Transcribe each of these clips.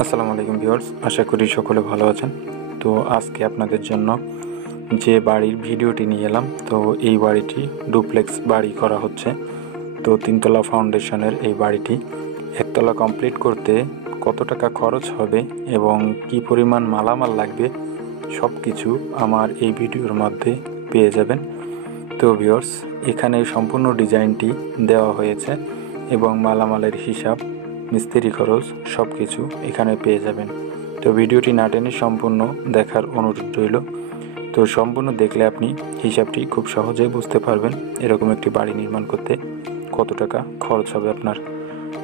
আসসালামু আলাইকুম ভিউয়ার্স, আশা করি সকলে ভালো আছেন। তো আজকে আপনাদের জন্য যে বাড়ির ভিডিওটি নিয়ে এলাম, তো এই বাড়িটি ডুপ্লেক্স বাড়ি করা হচ্ছে। তো তিনতলা ফাউন্ডেশনের এই বাড়িটি একতলা কমপ্লিট করতে কত টাকা খরচ হবে এবং কি পরিমাণ মালামাল লাগবে সব কিছু আমার এই ভিডিওর মধ্যে পেয়ে যাবেন। তো ভিউয়ার্স, এখানে সম্পূর্ণ ডিজাইনটি দেওয়া হয়েছে এবং মালামালের হিসাব, মিস্ত্রি খরচ সব কিছু এখানে পেয়ে যাবেন। তো ভিডিওটি না টেনে সম্পূর্ণ দেখার অনুরোধ রইল। তো সম্পূর্ণ দেখলে আপনি হিসাবটি খুব সহজেই বুঝতে পারবেন এরকম একটি বাড়ি নির্মাণ করতে কত টাকা খরচ হবে আপনার।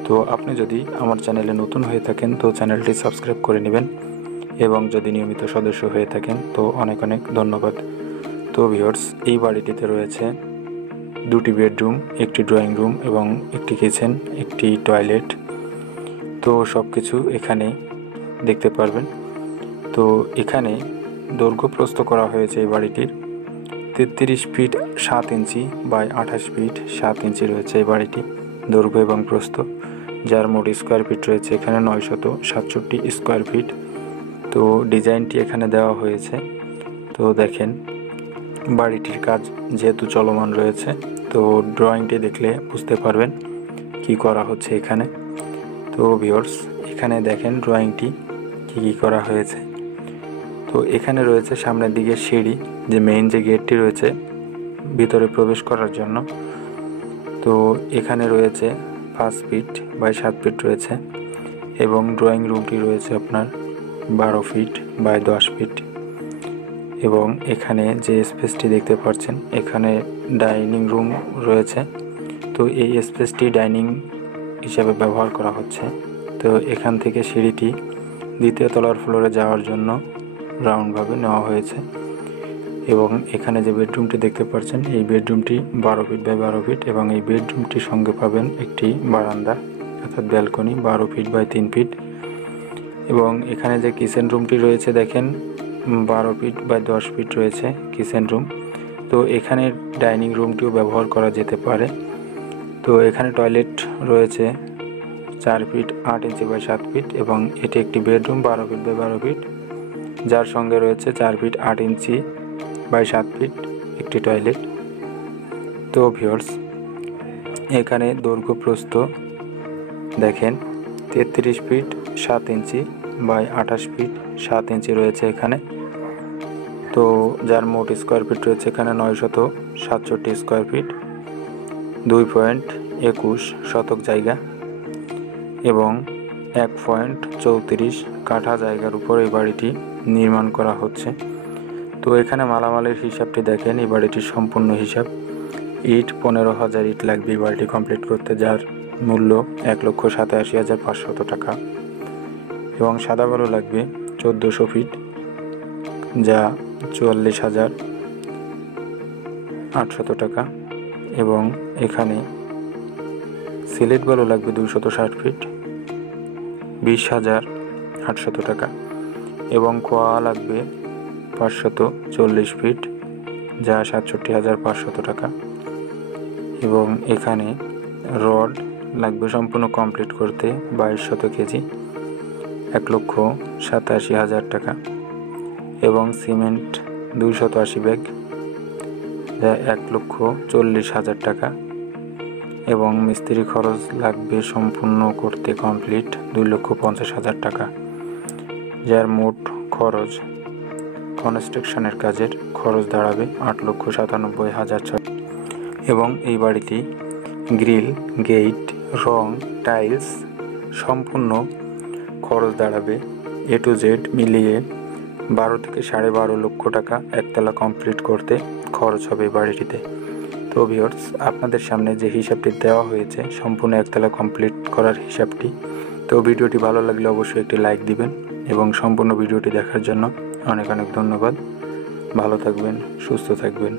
তো আপনি যদি আমার চ্যানেলে নতুন হয়ে থাকেন তো চ্যানেলটি সাবস্ক্রাইব করে নেবেন এবং যদি নিয়মিত সদস্য হয়ে থাকেন তো অনেক অনেক ধন্যবাদ। তো ভিউয়ার্স, এই বাড়িটিতে রয়েছে দুটি বেডরুম, একটি ড্রয়িং রুম এবং একটি কিচেন, একটি টয়লেট। তো সব কিছু এখানে দেখতে পারবেন। তো এখানে দৈর্ঘ্য প্রস্থ করা হয়েছে এই বাড়িটির 33 ফিট 7 ইঞ্চি বাই 28 ফিট 7 ইঞ্চি রয়েছে এই বাড়িটি দৈর্ঘ্য এবং প্রস্থ, যার মোট স্কোয়ার ফিট রয়েছে এখানে 967 স্কোয়ার ফিট। তো ডিজাইনটি এখানে দেওয়া হয়েছে। তো দেখেন, বাড়িটির কাজ যেহেতু চলমান রয়েছে, তো ড্রয়িংটি দেখলে বুঝতে পারবেন কি করা হচ্ছে এখানে। তো ভিউয়ার্স, এখানে দেখেন ড্রয়িংটি কি করা হয়েছে। তো এখানে রয়েছে সামনের দিকে সিঁড়ি, যে মেইন যে গেটটি রয়েছে ভিতরে প্রবেশ করার জন্য। তো এখানে রয়েছে 5 ফিট বাই 7 ফিট রয়েছে এবং ড্রয়িং রুমটি রয়েছে আপনার 12 ফিট বাই 10 ফিট। এবং এখানে যে স্পেসটি দেখতে পাচ্ছেন এখানে ডাইনিং রুম রয়েছে। তো এই স্পেসটি ডাইনিং হিসাবে ব্যবহার করা হচ্ছে। তো এখান থেকে সিঁড়িটি দ্বিতীয় তলার ফ্লোরে যাওয়ার জন্য রাউন্ডভাবে নেওয়া হয়েছে। এবং এখানে যে বেডরুমটি দেখতে পাচ্ছেন এই বেডরুমটি 12 ফিট বাই 12 ফিট এবং এই বেডরুমটির সঙ্গে পাবেন একটি বারান্দা অর্থাৎ ব্যালকনি 12 ফিট বাই 3 ফিট। এবং এখানে যে কিচেন রুমটি রয়েছে দেখেন 12 ফিট বাই 10 ফিট রয়েছে কিচেন রুম। তো এখানে ডাইনিং রুমটিও ব্যবহার করা যেতে পারে। তো এখানে টয়লেট রয়েছে 4 ফিট 8 ইঞ্চি বাই 7 ফিট এবং এটি একটি বেডরুম 12 ফিট বাই 12 ফিট, যার সঙ্গে রয়েছে 4 ফিট 8 ইঞ্চি বাই 7 ফিট একটি টয়লেট। তো ভিউয়ার্স, এখানে দৈর্ঘ্য প্রস্থ দেখেন 33 ফিট 7 ইঞ্চি বাই 28 ফিট 7 ইঞ্চি রয়েছে এখানে। তো যার মোট স্কোয়ার ফিট রয়েছে এখানে 967 স্কোয়ার ফিট, 2.21 শতক জায়গা এবং 1.34 কাঠা জায়গার উপর এই বাড়িটি নির্মাণ করা হচ্ছে। তো এখানে মালামালের হিসাবটি দেখেন, এই বাড়িটির সম্পূর্ণ হিসাব ইট 15,000 ইট লাগবে এই বাড়িটি কমপ্লিট করতে, যার মূল্য 1,87,500 টাকা। এবং সাদা বালু লাগবে 1400 ফিট, যা 44,800 টাকা। এবং এখানে সিলেট বালু লাগবে 260 ফিট, 20,800 টাকা। এবং কোয়া লাগবে 540 ফিট, যা 67,500 টাকা। এবং এখানে রড লাগবে সম্পূর্ণ কমপ্লিট করতে 2200 কেজি, 1,87,000 টাকা। এবং সিমেন্ট 280 ব্যাগ, যা 1,40,000 টাকা। এবং মিস্ত্রি খরচ লাগবে সম্পূর্ণ করতে কমপ্লিট 2,50,000 টাকা, যার মোট খরচ কনস্ট্রাকশনের কাজের খরচ দাঁড়াবে 8,97,000 টাকা। এবং এই বাড়িটি গ্রিল, গেট, রং, টাইলস সম্পূর্ণ খরচ দাঁড়াবে A to Z মিলিয়ে 12 থেকে 12.5 লক্ষ টাকা একতলা কমপ্লিট করতে খরচ হবে এই বাড়িটিতে। তো ভিউয়ার্স, আপনাদের সামনে যে হিসাবটি দেওয়া হয়েছে সম্পূর্ণ একতলা কমপ্লিট করার হিসাবটি। তো ভিডিওটি ভালো লাগলে অবশ্যই একটি লাইক দিবেন এবং সম্পূর্ণ ভিডিওটি দেখার জন্য অনেক অনেক ধন্যবাদ। ভালো থাকবেন, সুস্থ থাকবেন।